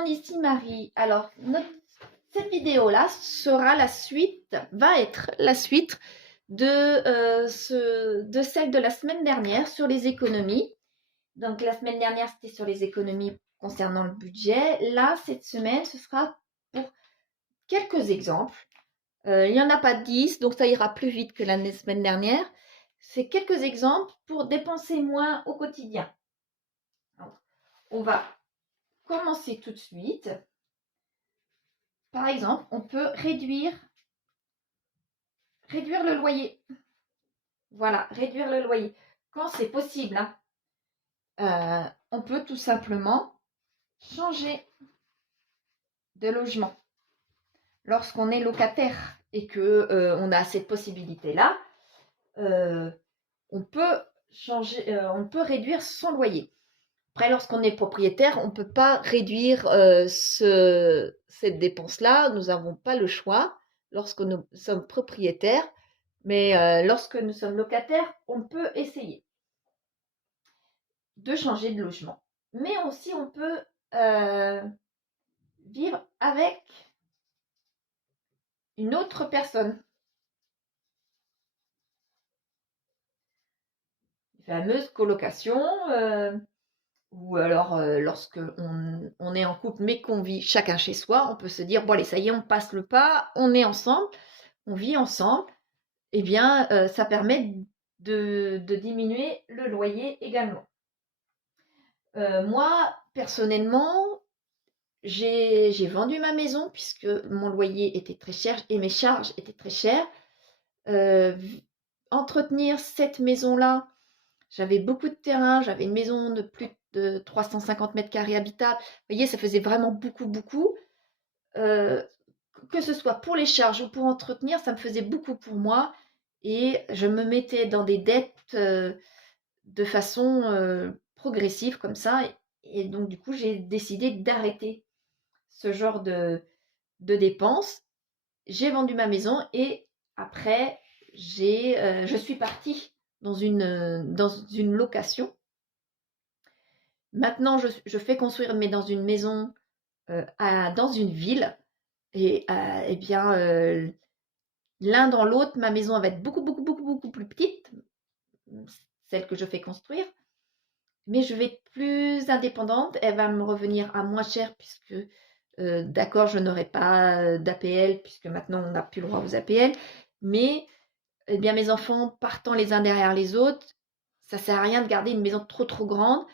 monde, ici Marie. Alors, cette vidéo-là sera la suite, va être la suite de celle de la semaine dernière sur les économies. Donc, la semaine dernière, c'était sur les économies concernant le budget. Là, cette semaine, ce sera pour quelques exemples. Il n'y en a pas 10, donc ça ira plus vite que la semaine dernière. C'est quelques exemples pour dépenser moins au quotidien. Donc, on va commencer tout de suite. Par exemple, on peut réduire le loyer. Voilà, réduire le loyer. Quand c'est possible, hein. On peut tout simplement changer de logement. Lorsqu'on est locataire et que on a cette possibilité-là, on peut réduire son loyer. Après, lorsqu'on est propriétaire, on ne peut pas réduire cette dépense-là. Nous n'avons pas le choix lorsque nous sommes propriétaires. Mais lorsque nous sommes locataires, on peut essayer de changer de logement. Mais aussi, on peut vivre avec une autre personne. Les fameuses colocations. Ou alors, lorsque on est en couple mais qu'on vit chacun chez soi, on peut se dire, bon allez, ça y est, on passe le pas, on est ensemble, on vit ensemble. Eh bien, ça permet de diminuer le loyer également. Moi, personnellement, j'ai vendu ma maison puisque mon loyer était très cher et mes charges étaient très chères. Entretenir cette maison-là, j'avais beaucoup de terrain, j'avais une maison de plus de 350 mètres carrés habitable. Vous voyez, ça faisait vraiment beaucoup, beaucoup. Que ce soit pour les charges ou pour entretenir, ça me faisait beaucoup pour moi. Et je me mettais dans des dettes de façon progressive comme ça. Et donc, du coup, j'ai décidé d'arrêter ce genre de dépenses. J'ai vendu ma maison et après, je suis partie dans une location. Maintenant, je fais construire, mais dans une maison, dans une ville. Et eh bien, l'un dans l'autre, ma maison va être beaucoup, beaucoup, beaucoup, beaucoup plus petite, celle que je fais construire. Mais je vais être plus indépendante. Elle va me revenir à moins cher puisque, d'accord, je n'aurai pas d'APL puisque maintenant on n'a plus le droit aux APL. Mais eh bien, mes enfants partant les uns derrière les autres, ça ne sert à rien de garder une maison trop, trop grande.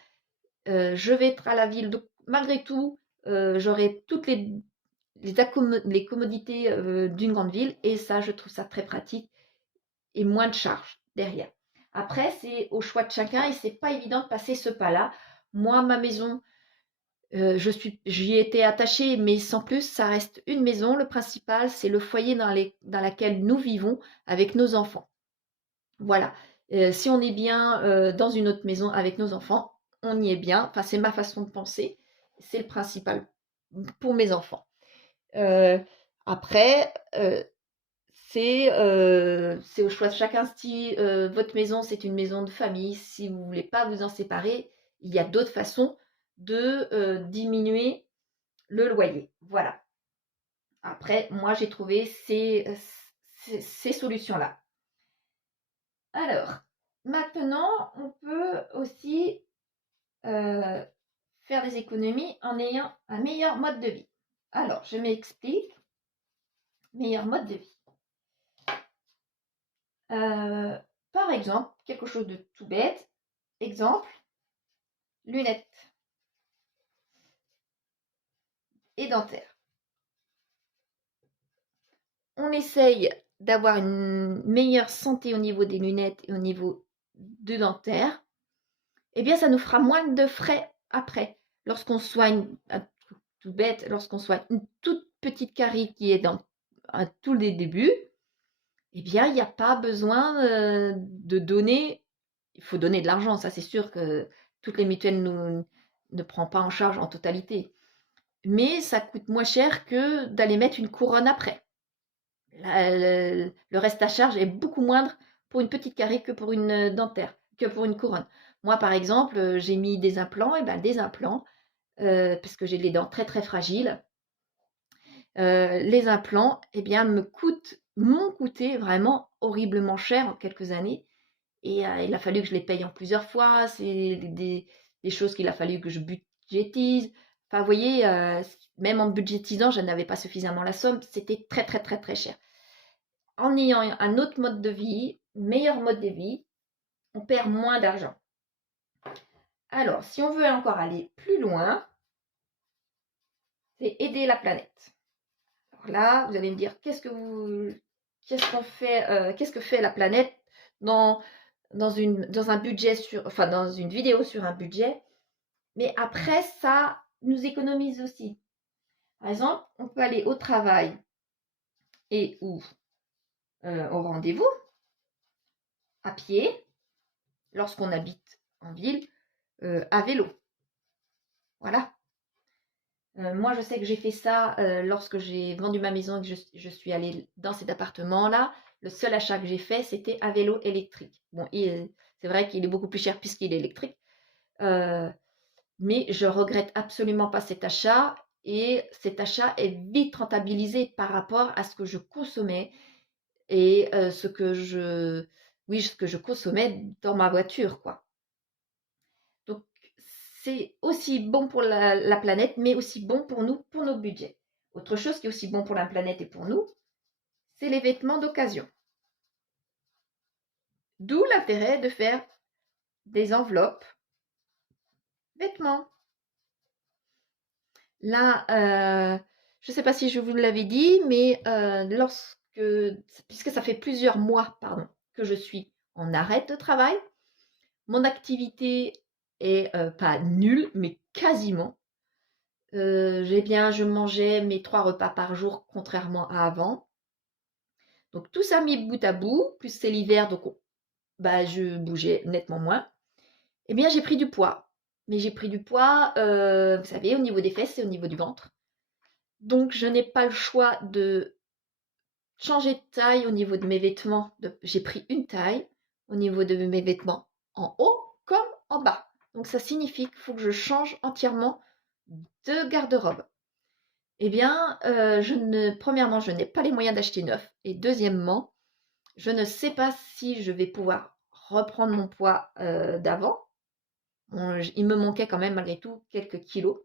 Je vais être à la ville, donc malgré tout, j'aurai toutes les commodités d'une grande ville et ça, je trouve ça très pratique et moins de charges derrière. Après, c'est au choix de chacun et c'est pas évident de passer ce pas-là. Moi, ma maison, j'y ai été attachée, mais sans plus, ça reste une maison. Le principal, c'est le foyer dans lequel nous vivons avec nos enfants. Voilà. Si on est bien dans une autre maison avec nos enfants, on y est bien. Enfin, c'est ma façon de penser. C'est le principal pour mes enfants. Après, c'est au choix de chacun. Si votre maison, c'est une maison de famille, si vous ne voulez pas vous en séparer, il y a d'autres façons de diminuer le loyer. Voilà. Après, moi, j'ai trouvé ces solutions-là. Alors, maintenant, on peut aussi faire des économies en ayant un meilleur mode de vie. Alors, je m'explique. Meilleur mode de vie. Par exemple, quelque chose de tout bête. Exemple, lunettes et dentaires. On essaye d'avoir une meilleure santé au niveau des lunettes et au niveau de dentaire. Eh bien, ça nous fera moins de frais après. Lorsqu'on soigne, tout bête, lorsqu'on soigne une toute petite carie qui est dans tous les débuts, eh bien, il n'y a pas besoin de donner. Il faut donner de l'argent, ça c'est sûr que toutes les mutuelles ne prennent pas en charge en totalité. Mais ça coûte moins cher que d'aller mettre une couronne après. Le reste à charge est beaucoup moindre pour une petite carie que pour une dentaire, que pour une couronne. Moi, par exemple, j'ai mis des implants, et ben des implants, parce que j'ai les dents très très fragiles. Les implants, eh bien, m'ont coûté vraiment horriblement cher en quelques années. Et il a fallu que je les paye en plusieurs fois. C'est des choses qu'il a fallu que je budgétise. Enfin, vous voyez, même en budgétisant, je n'avais pas suffisamment la somme. C'était très, très, très, très cher. En ayant un autre mode de vie, meilleur mode de vie, on perd moins d'argent. Alors, si on veut encore aller plus loin, c'est aider la planète. Alors là, vous allez me dire, qu'est-ce que fait la planète dans un budget dans une vidéo sur un budget, mais après ça nous économise aussi. Par exemple, on peut aller au travail et ou au rendez-vous à pied lorsqu'on habite en ville, à vélo. Voilà. Moi, je sais que j'ai fait ça lorsque j'ai vendu ma maison et que je suis allée dans cet appartement-là. Le seul achat que j'ai fait, c'était un vélo électrique. Bon, c'est vrai qu'il est beaucoup plus cher puisqu'il est électrique. Mais je regrette absolument pas cet achat et cet achat est vite rentabilisé par rapport à ce que je consommais et ce que je consommais dans ma voiture, quoi. Donc, c'est aussi bon pour la planète, mais aussi bon pour nous, pour nos budgets. Autre chose qui est aussi bon pour la planète et pour nous, c'est les vêtements d'occasion. D'où l'intérêt de faire des enveloppes vêtements. Là, je ne sais pas si je vous l'avais dit, mais puisque ça fait plusieurs mois, pardon, que je suis en arrêt de travail, mon activité est pas nulle, mais quasiment. Je mangeais mes 3 repas par jour, contrairement à avant. Donc tout ça mis bout à bout, plus c'est l'hiver, donc je bougeais nettement moins. Eh bien, j'ai pris du poids. Mais j'ai pris du poids, vous savez, au niveau des fesses et au niveau du ventre. Donc, je n'ai pas le choix de changer de taille au niveau de mes vêtements. J'ai pris une taille au niveau de mes vêtements en haut comme en bas. Donc, ça signifie qu'il faut que je change entièrement de garde-robe. Eh bien, premièrement, je n'ai pas les moyens d'acheter neuf. Et deuxièmement, je ne sais pas si je vais pouvoir reprendre mon poids d'avant. Il me manquait quand même malgré tout quelques kilos.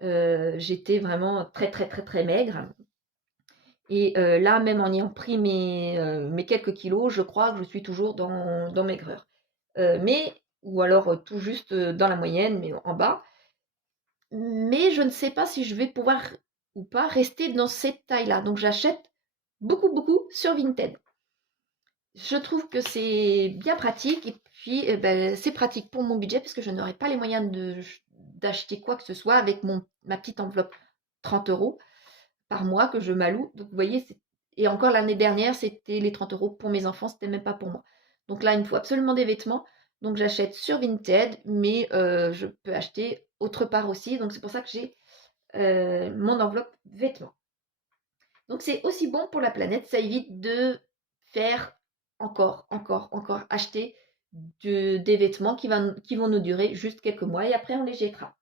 J'étais vraiment très très très très maigre. Et là, même en ayant pris mes quelques kilos, je crois que je suis toujours dans maigreur. Ou alors tout juste dans la moyenne, mais en bas. Mais je ne sais pas si je vais pouvoir ou pas rester dans cette taille-là. Donc j'achète beaucoup, beaucoup sur Vinted. Je trouve que c'est bien pratique et puis c'est pratique pour mon budget parce que je n'aurai pas les moyens d'acheter quoi que ce soit avec ma petite enveloppe 30 € par mois que je m'alloue. Donc vous voyez, et encore l'année dernière, c'était les 30 € pour mes enfants, c'était même pas pour moi. Donc là, il me faut absolument des vêtements. Donc j'achète sur Vinted, mais je peux acheter autre part aussi. Donc c'est pour ça que j'ai mon enveloppe vêtements. Donc c'est aussi bon pour la planète, ça évite de faire encore acheter des vêtements qui vont nous durer juste quelques mois et après on les jettera.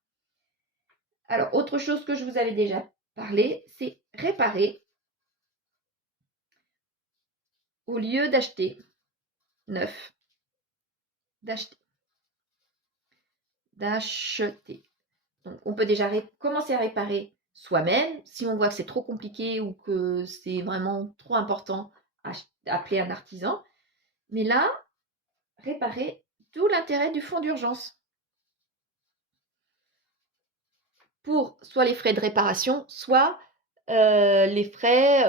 Alors, autre chose que je vous avais déjà parlé, c'est réparer au lieu d'acheter neuf. D'acheter. Donc, on peut déjà commencer à réparer soi-même. Si on voit que c'est trop compliqué ou que c'est vraiment trop important, appeler un artisan. Mais là, réparer, d'où l'intérêt du fonds d'urgence. Pour soit les frais de réparation, soit les frais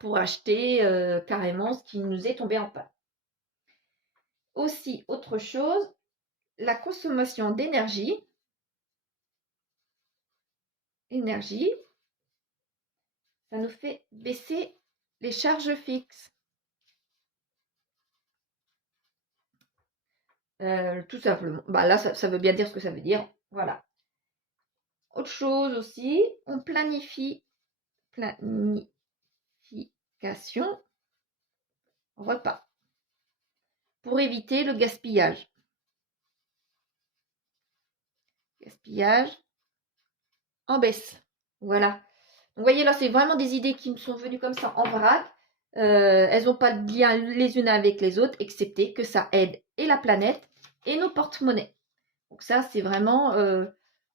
pour acheter carrément ce qui nous est tombé en panne. Aussi, autre chose, la consommation d'énergie. Ça nous fait baisser les charges fixes. Tout simplement. Là, ça veut bien dire ce que ça veut dire. Voilà. Autre chose aussi, on planification repas pour éviter le gaspillage. gaspillage, en baisse. Voilà. Donc, vous voyez, là, c'est vraiment des idées qui me sont venues comme ça en vrac. Elles n'ont pas de lien les unes avec les autres, excepté que ça aide et la planète et nos porte-monnaies. Donc ça, c'est vraiment,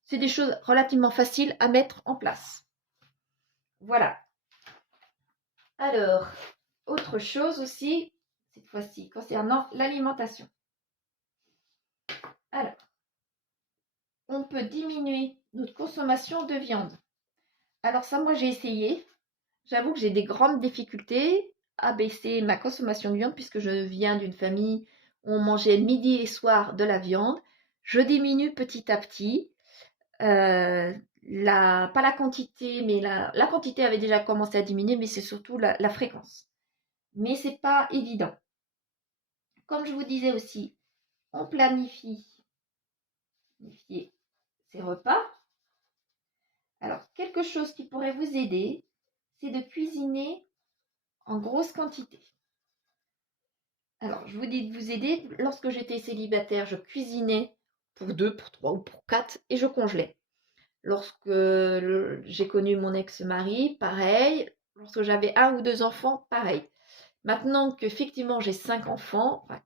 c'est des choses relativement faciles à mettre en place. Voilà. Alors, autre chose aussi, cette fois-ci, concernant l'alimentation. Alors, on peut diminuer notre consommation de viande. Alors ça, moi, j'ai essayé. J'avoue que j'ai des grandes difficultés à baisser ma consommation de viande puisque je viens d'une famille où on mangeait midi et soir de la viande. Je diminue petit à petit. Pas la quantité, mais la quantité avait déjà commencé à diminuer, mais c'est surtout la fréquence. Mais c'est pas évident. Comme je vous disais aussi, on planifie ses repas. Alors, quelque chose qui pourrait vous aider, c'est de cuisiner en grosse quantité. Alors, je vous dis de vous aider. Lorsque j'étais célibataire, je cuisinais pour 2, pour 3 ou pour 4 et je congelais. Lorsque j'ai connu mon ex-mari, pareil. Lorsque j'avais 1 ou 2 enfants, pareil. Maintenant qu'effectivement j'ai 5 enfants, enfin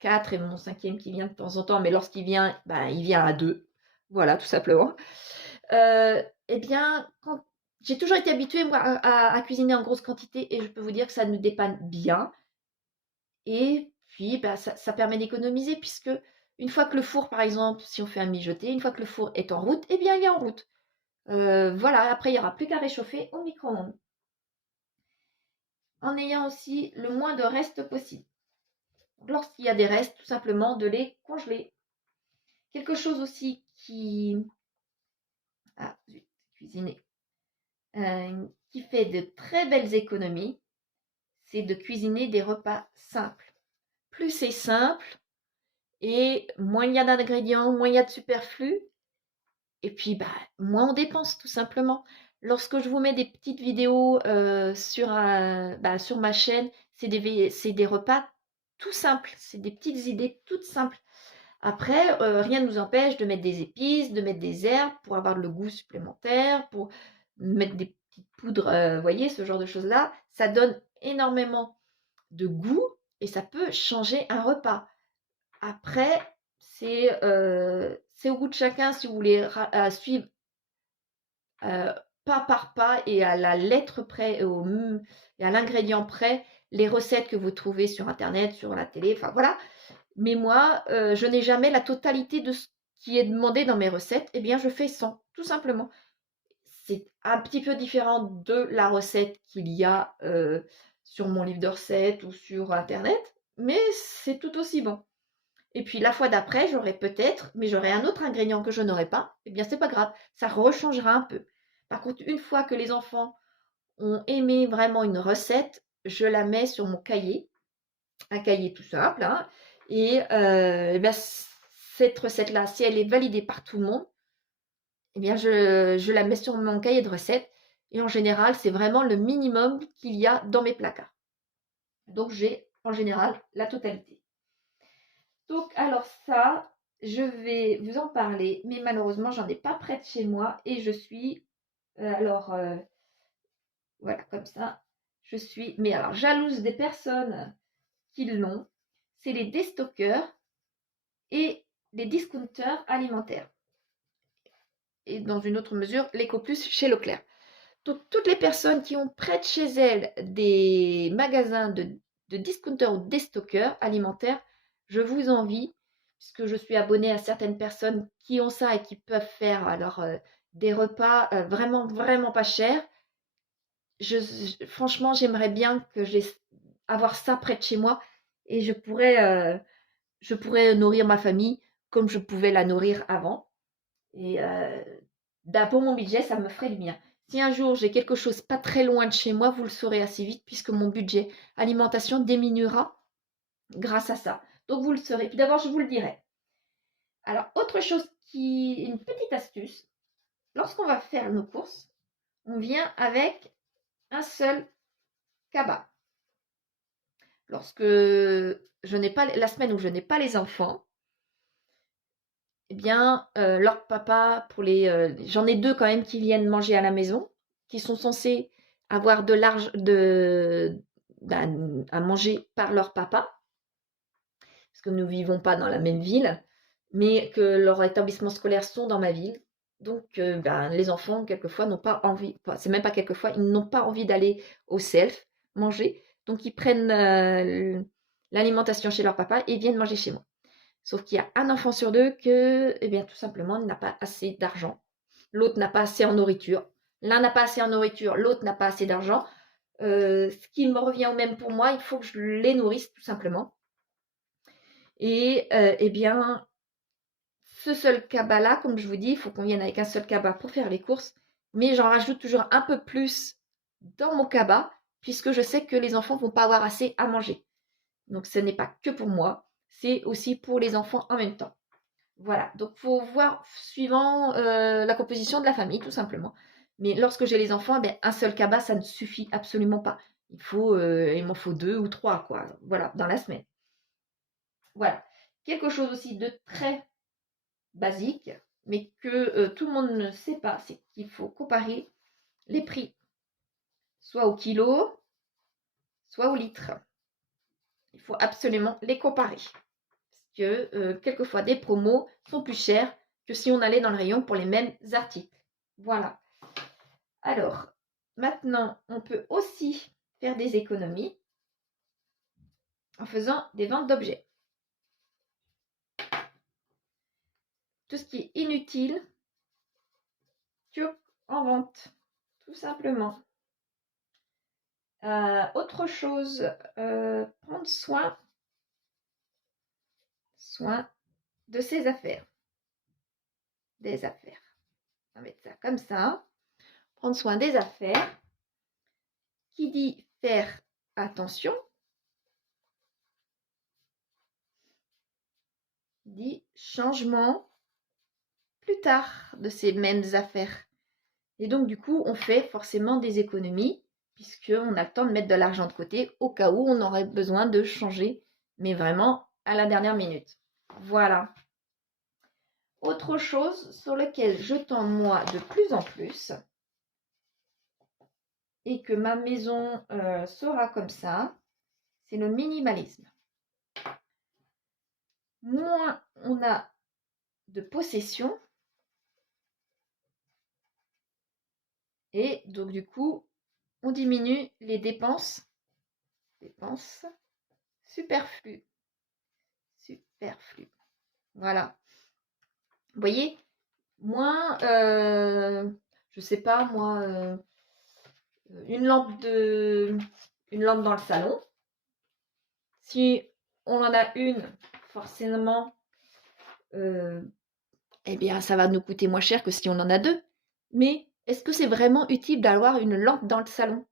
4 et mon 5e qui vient de temps en temps, mais lorsqu'il vient, il vient à 2. Voilà, tout simplement. Eh bien, j'ai toujours été habituée moi, à cuisiner en grosse quantité et je peux vous dire que ça nous dépanne bien. Et puis, ça permet d'économiser puisque une fois que le four, par exemple, si on fait un mijoté, une fois que le four est en route, eh bien, il est en route. Voilà, après, il n'y aura plus qu'à réchauffer au micro-ondes. En ayant aussi le moins de restes possible. Lorsqu'il y a des restes, tout simplement de les congeler. Quelque chose aussi qui... Ah, zut, cuisiner. Qui fait de très belles économies, c'est de cuisiner des repas simples. Plus c'est simple, et moins il y a d'ingrédients, moins il y a de superflu, et puis moins on dépense tout simplement. Lorsque je vous mets des petites vidéos sur ma chaîne, c'est des repas tout simples, c'est des petites idées toutes simples. Après, rien ne nous empêche de mettre des épices, de mettre des herbes pour avoir le goût supplémentaire, pour mettre des petites poudres, vous voyez, ce genre de choses-là. Ça donne énormément de goût et ça peut changer un repas. Après, c'est au goût de chacun si vous voulez suivre pas par pas et à la lettre près et à l'ingrédient près les recettes que vous trouvez sur Internet, sur la télé, enfin voilà. Mais moi, je n'ai jamais la totalité de ce qui est demandé dans mes recettes. Eh bien, je fais 100, tout simplement. C'est un petit peu différent de la recette qu'il y a sur mon livre de recettes ou sur Internet, mais c'est tout aussi bon. Et puis la fois d'après, mais j'aurai un autre ingrédient que je n'aurai pas. Eh bien, c'est pas grave, ça rechangera un peu. Par contre, une fois que les enfants ont aimé vraiment une recette, je la mets sur mon cahier, un cahier tout simple, hein, et cette recette-là, si elle est validée par tout le monde, eh bien, je la mets sur mon cahier de recettes. Et en général, c'est vraiment le minimum qu'il y a dans mes placards. Donc, j'ai en général la totalité. Donc, alors ça, je vais vous en parler, mais malheureusement, j'en ai pas près de chez moi et je suis, voilà, comme ça, je suis, mais alors, jalouse des personnes qui l'ont, c'est les déstockeurs et les discounters alimentaires. Et dans une autre mesure, l'Ecoplus chez Leclerc. Donc, toutes les personnes qui ont près de chez elles des magasins de discounters ou déstockeurs alimentaires, je vous envie, puisque je suis abonnée à certaines personnes qui ont ça et qui peuvent faire alors des repas vraiment, vraiment pas chers. Franchement, j'aimerais bien que avoir ça près de chez moi et je pourrais nourrir ma famille comme je pouvais la nourrir avant. Et pour mon budget, ça me ferait du bien. Si un jour j'ai quelque chose pas très loin de chez moi, vous le saurez assez vite puisque mon budget alimentation diminuera grâce à ça. Donc vous le saurez. Puis d'abord, je vous le dirai. Alors, autre chose une petite astuce, lorsqu'on va faire nos courses, on vient avec un seul cabas. Lorsque je n'ai pas la semaine où je n'ai pas les enfants, eh bien, leur papa, j'en ai 2 quand même qui viennent manger à la maison, qui sont censés avoir à manger par leur papa, parce que nous ne vivons pas dans la même ville, mais que leurs établissements scolaires sont dans ma ville. Donc, les enfants, quelquefois, n'ont pas envie, c'est même pas quelquefois, ils n'ont pas envie d'aller au self manger. Donc, ils prennent l'alimentation chez leur papa et viennent manger chez moi. Sauf qu'il y a un enfant sur 2 que, eh bien, tout simplement, n'a pas assez d'argent. L'autre n'a pas assez en nourriture. L'un n'a pas assez en nourriture, l'autre n'a pas assez d'argent. Ce qui me revient au même pour moi, il faut que je les nourrisse, tout simplement. Et eh bien, ce seul cabas-là, comme je vous dis, il faut qu'on vienne avec un seul cabas pour faire les courses. Mais j'en rajoute toujours un peu plus dans mon cabas, puisque je sais que les enfants ne vont pas avoir assez à manger. Donc, ce n'est pas que pour moi, c'est aussi pour les enfants en même temps. Voilà, donc il faut voir suivant la composition de la famille, tout simplement. Mais lorsque j'ai les enfants, ben, un seul cabas, ça ne suffit absolument pas. Il m'en faut 2 ou 3, quoi. Voilà, dans la semaine. Voilà. Quelque chose aussi de très basique, mais que tout le monde ne sait pas, c'est qu'il faut comparer les prix, soit au kilo, soit au litre. Il faut absolument les comparer. Parce que quelquefois, des promos sont plus chers que si on allait dans le rayon pour les mêmes articles. Voilà. Alors, maintenant, on peut aussi faire des économies en faisant des ventes d'objets. Tout ce qui est inutile, tu en vente, tout simplement. Autre chose, prendre soin de ses affaires. Des affaires. On va mettre ça comme ça. Prendre soin des affaires. Qui dit faire attention, dit changement plus tard de ces mêmes affaires. Et donc, du coup, on fait forcément des économies, puisqu'on a le temps de mettre de l'argent de côté au cas où on aurait besoin de changer, mais vraiment à la dernière minute. Voilà. Autre chose sur laquelle je tends moi de plus en plus, et que ma maison sera comme ça, c'est le minimalisme. Moins on a de possession, et donc du coup, on diminue les dépenses superflues. Voilà. Vous voyez, moins, je sais pas moi, une lampe dans le salon. Si on en a une, forcément, eh bien, ça va nous coûter moins cher que si on en a 2. Mais est-ce que c'est vraiment utile d'avoir une lampe dans le salon?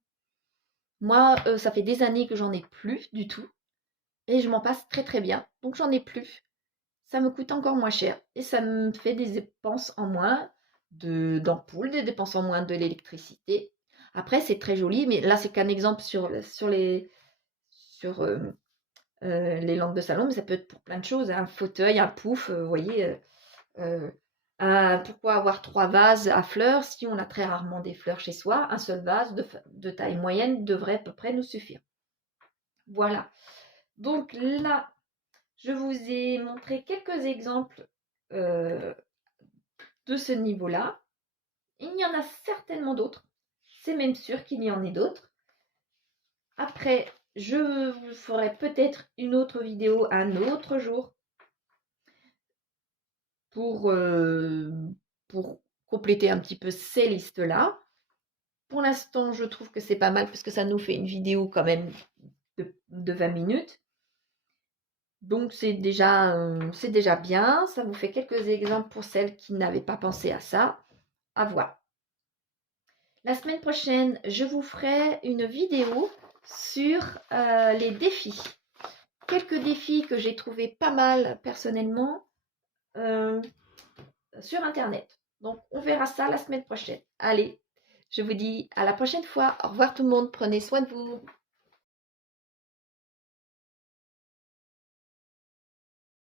Moi, ça fait des années que j'en ai plus du tout. Et je m'en passe très très bien. Donc j'en ai plus. Ça me coûte encore moins cher. Et ça me fait des dépenses en moins d'ampoules, des dépenses en moins de l'électricité. Après, c'est très joli, mais là, c'est qu'un exemple sur les lampes de salon, mais ça peut être pour plein de choses. Un fauteuil, un pouf, vous voyez. Pourquoi avoir 3 vases à fleurs si on a très rarement des fleurs chez soi? Un seul vase de taille moyenne devrait à peu près nous suffire. Voilà. Donc là, je vous ai montré quelques exemples de ce niveau-là. Il y en a certainement d'autres. C'est même sûr qu'il y en ait d'autres. Après, je vous ferai peut-être une autre vidéo un autre jour pour compléter un petit peu ces listes-là. Pour l'instant, je trouve que c'est pas mal parce que ça nous fait une vidéo quand même de 20 minutes. Donc c'est déjà bien. Ça vous fait quelques exemples pour celles qui n'avaient pas pensé à ça. À voir. La semaine prochaine, je vous ferai une vidéo sur les défis. Quelques défis que j'ai trouvé pas mal personnellement sur Internet. Donc, on verra ça la semaine prochaine. Allez, je vous dis à la prochaine fois. Au revoir tout le monde. Prenez soin de vous.